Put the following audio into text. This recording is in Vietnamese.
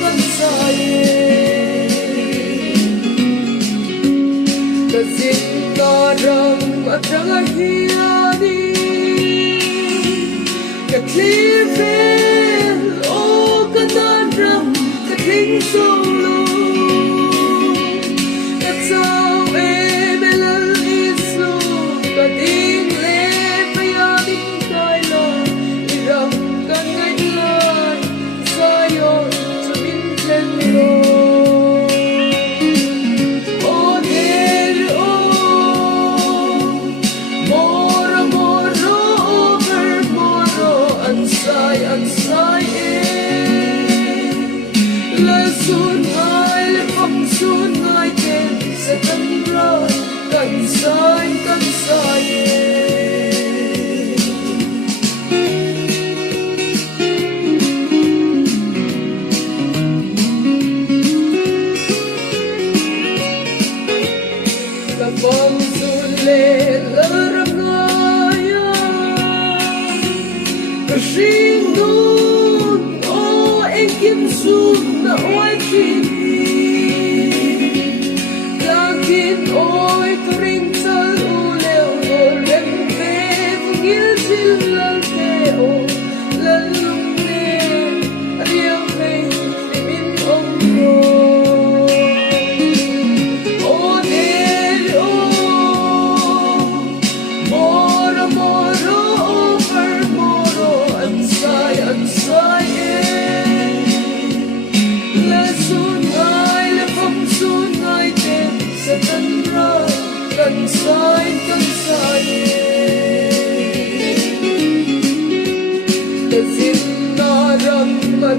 kan sai ta zin na ram atanga hiani ka klivel o kanan ram ka kling solo ka tau e belal isu ka ding le payading kaila iram kan ngai lai sayo chumin chen lo sai le sun ngai le phong sun ngai ten se tan ra kan sai la phong sun le la ram ngai ka shin nun o en kim sun na oi chin ka kin oi kring sal u leo o lem pe ngil sil la te o la lung ne riam ne min ong ro o der o moro moro over moro an sai le sun ngai le phong sun ngai ten se tan ra kan sai ta zin na ram ma